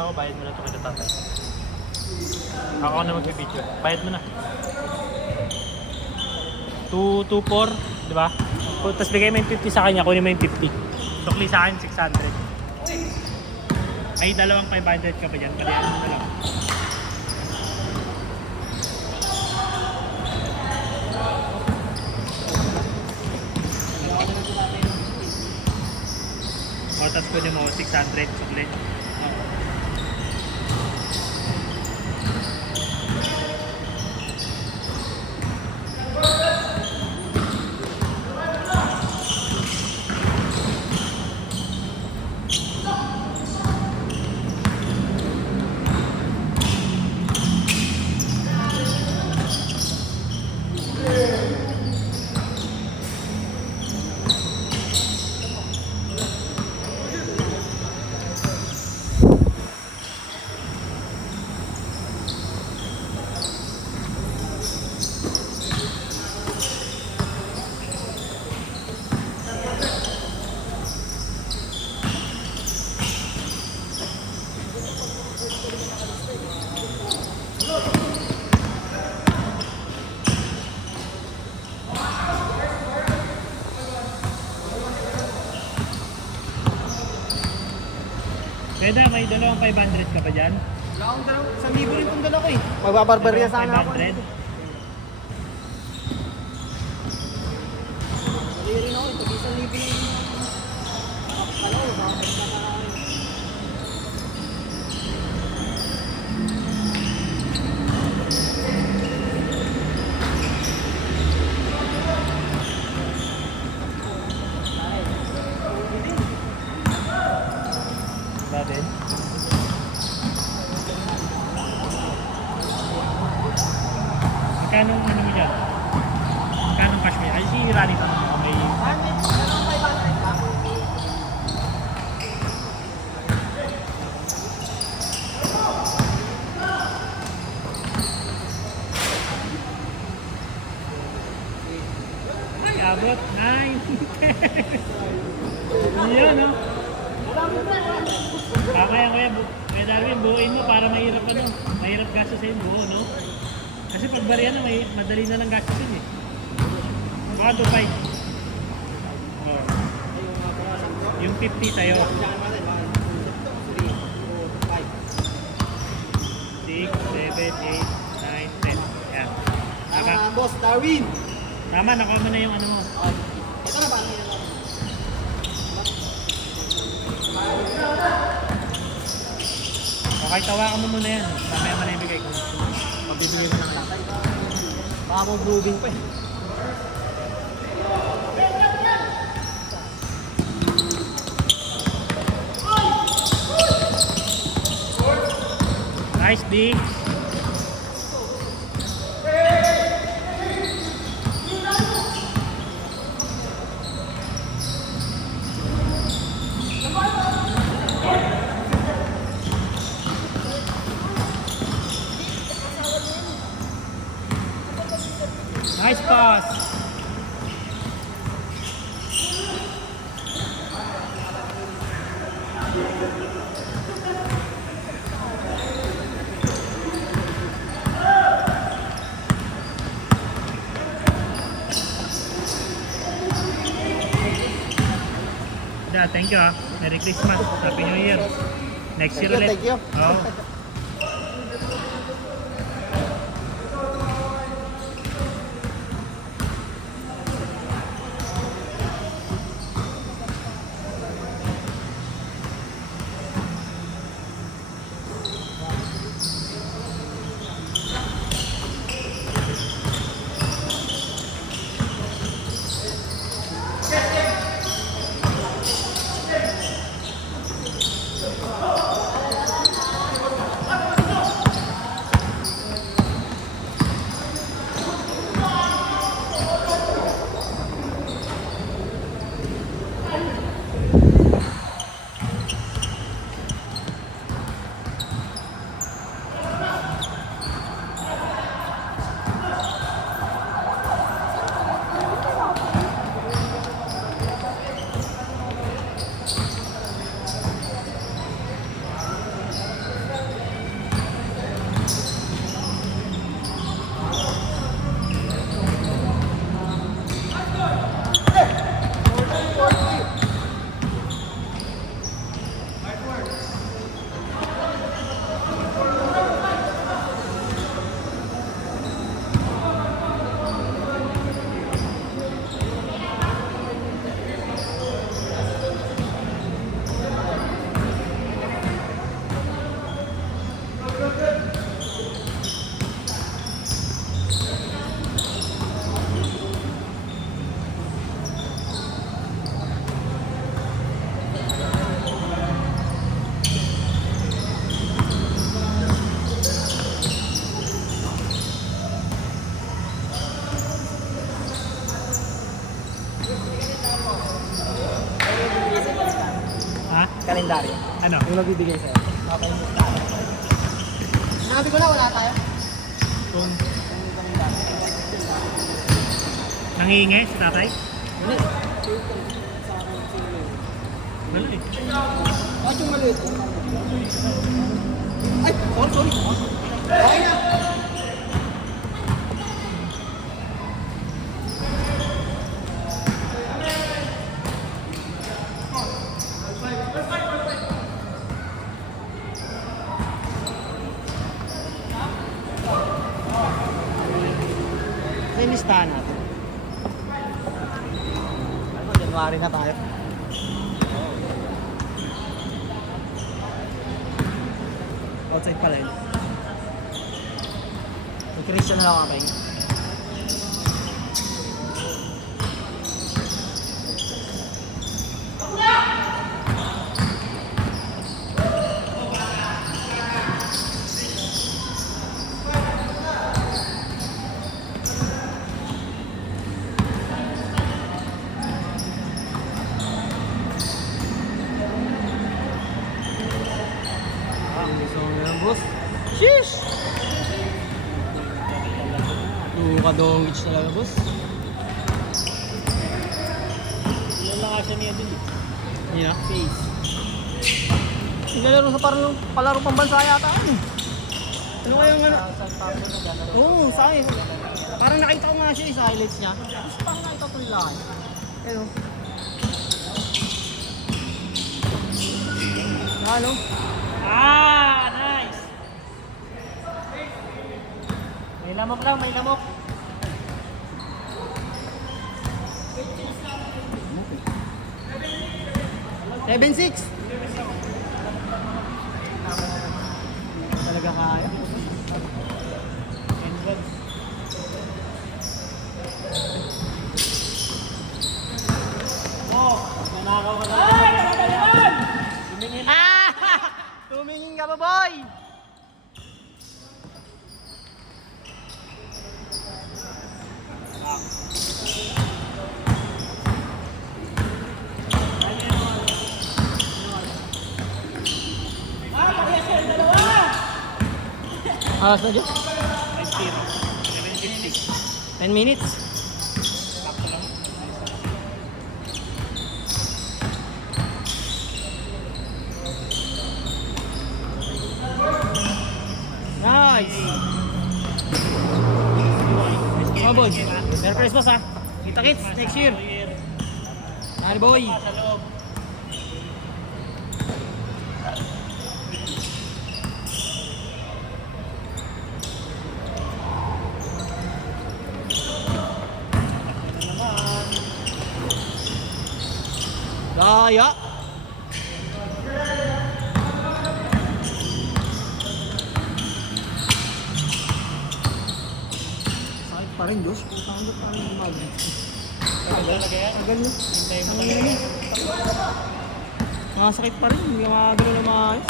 na ako, bayad mo na ito kay tatay. Ako na mag-video. Bayad mo na. 224, di ba? Tapos bigay mo yung 50 sa kanya, kunin mo yung 50. Sukli sa akin, 600. Ay, dalawang 500 ka pa dyan. Palihan mo na lang. O, tapos kunin mo 600, sukli. Beda, may dalawang 500 ka ba dyan? Wala akong dalawa. Sa libo rin itong dala ko eh. Magbabarbarya sana ako. 500? Mali rin ako. Ito isang libo yung makapalaw. Makapalaw na namin. Natin. Magkano ano mo dyan? Magkano cash mo yan? Ay, si Rani pa. May... Ay, abot. 9. Yun, no? Tama yan kuya, Kuya Darwin, buuin mo para mahirap ano, mahirap gastusin buo, no? Kasi pag bariya na, madali na lang gastusin eh. Baka 2.5. Oh. Yung 50 sa'yo. 6, 7, 8, 9, 10. Yan. Tama, boss Darwin. Tama, nakuha mo na yung ano mo. Ito na ba? Okay, tawakan mo muna yan. Mamaya mo na ibigay ko. Pabibigay mo lang. Baka mo blooming pa eh. Nice, big. Nice pass. Yeah, thank you. Merry Christmas. Happy New Year. Next year ulit. Thank you. Oh. kalendaryo. Ano? Yung nagbibigay sa'yo. Okay, listahan. Sinabi ko na, wala tayo. Kung nangihingi si tatay? Hindi. Wala eh. Bakit yung maliit? Ay, sorry. Okay na. Ito yung listahan natin. Ano, January na tayo. Outside pala yun. Mag-Christian na lang ako kayo. Gusto mo lang, boss? Sheesh! Kadongich talaga, boss. Ilan lang nga siya niya dun eh. Hindi na. Face. Naglalaro sa parang palaro pambansa yata ano. Ano kayong ano? Oo, sa akin. Parang nakita ko nga siya sa highlights niya. Tapos parang nakita ko nila. Ano? Ano? Ah! Nice! May lamok lang, may lamok. Seven six. Talaga kaya. And buds. Oh! Nanakaw ka na. Tumingin. Ah! Tumingin ka ba, boy? Alas na dyan? 10 minutes. Nice! Oh boy, Merry Christmas ha. Kita kits next year. Ano boy? Sa loob. Daya! Sakit pa rin, Diyos. Putang ina, parang gumagod. Talaga yan. Tagal na. Hintay mo Ang talaga. ina. Masakit pa rin, hindi ka makagano na maayos.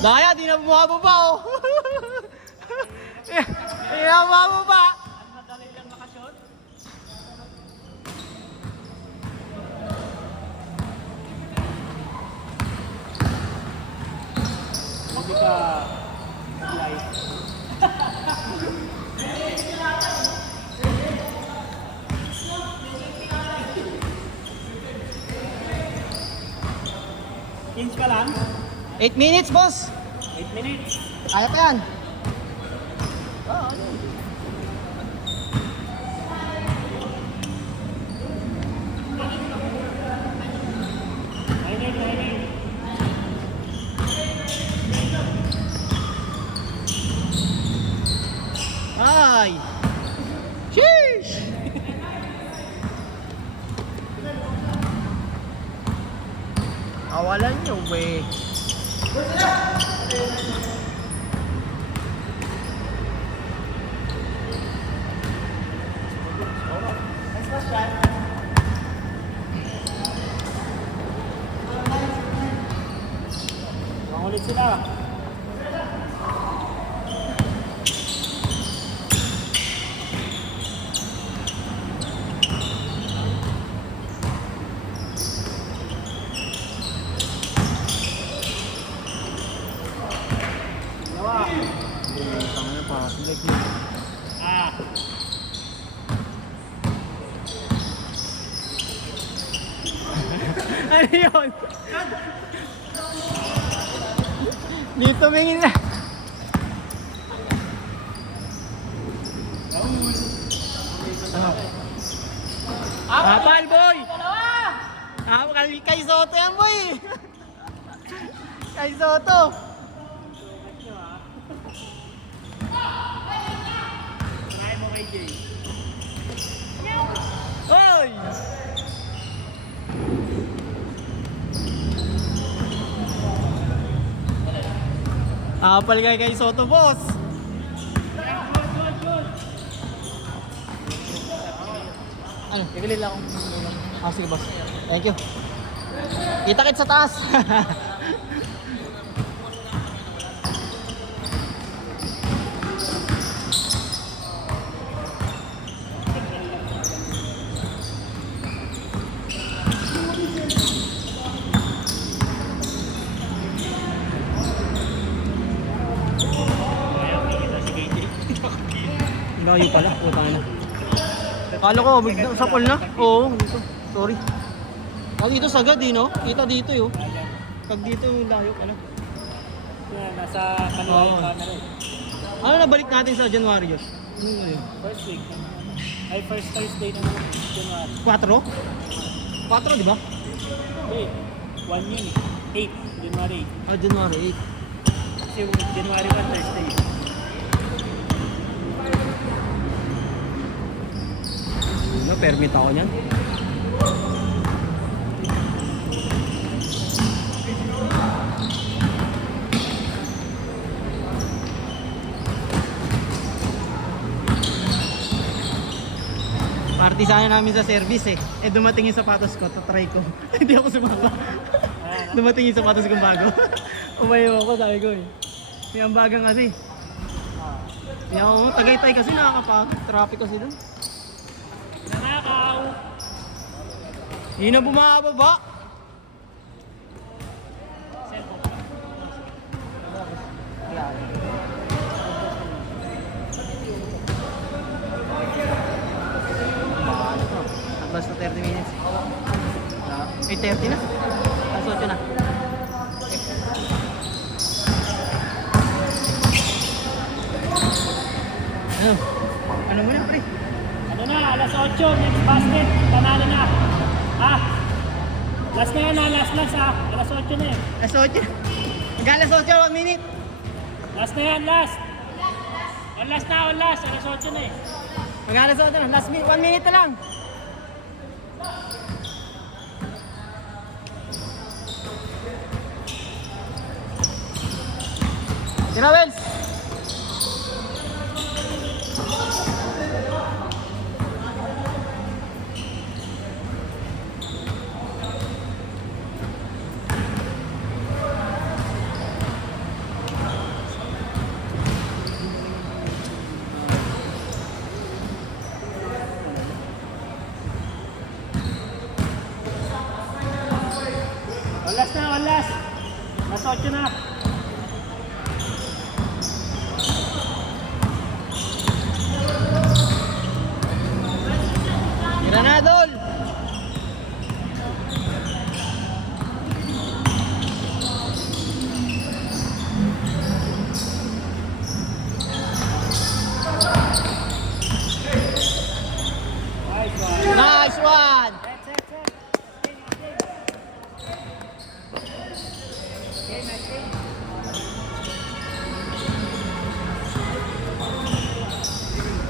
Daya, di na bumababa oh. Di na bumababa. Madali lang makashot. Hindi ka live. Inch ka lang? 8 minutes, boss. 8 minutes. Kaya pa yan. Ayun. Ay! Sheesh! Awalan nyo, we. Tama na pa. Ah. Ano yun? Dito mingin na. Ano? Apal, boy! Kay Soto yan, boy! Kay Soto! Try mo kay Jay. Hoy! Apal kay Soto, boss! Ano? Bibili lang ako. Sige, boss. Thank you. Kita-kit sa taas. Ayaw, kita si KJ. Layo pala. Puta na. Kala ko, sa pool na? Oo, dito. Sorry. Dito sagad eh, no? Kita dito yun. Pag dito, layo pala. Yan, nasa kaliwa yung Oo. camera. Ano nabalik natin sa January yun? Ano yun? First week. Ay, first Thursday na naman. January. 4? 4, di ba? Okay. 1 yun eh. 8. January 8. Ah, January Kasi January 1 Thursday. 8. Ano, permit ako niyan. Party sana namin sa service eh. Dumating yung sapatos ko, tatry ko. Hindi ako sumama. Dumating yung sapatos kong bago. Umayaw ako, sabi ko eh. May ambagan kasi. Kaya ako, Tagaytay kasi nakakapagod. Traffic kasi doon. Nanakaw! Yun ang bumababa. Basta 30 minutes. 30 na. Alas 8 na. Ano? Ano mo na, pre? Ano na, alas 8, next basket, panalo na. Ha? Last na yan ha, last ha. Alas 8 na eh. Alas 8. Hanggang alas 8, 1 minute. Last na yan, last. On last, alas 8 na eh. Hanggang alas 8 na. Last minute, 1 minute na lang. Tira, Wells! On last. Alas 8 na. Tira na, Dol! Nice one. Nice one!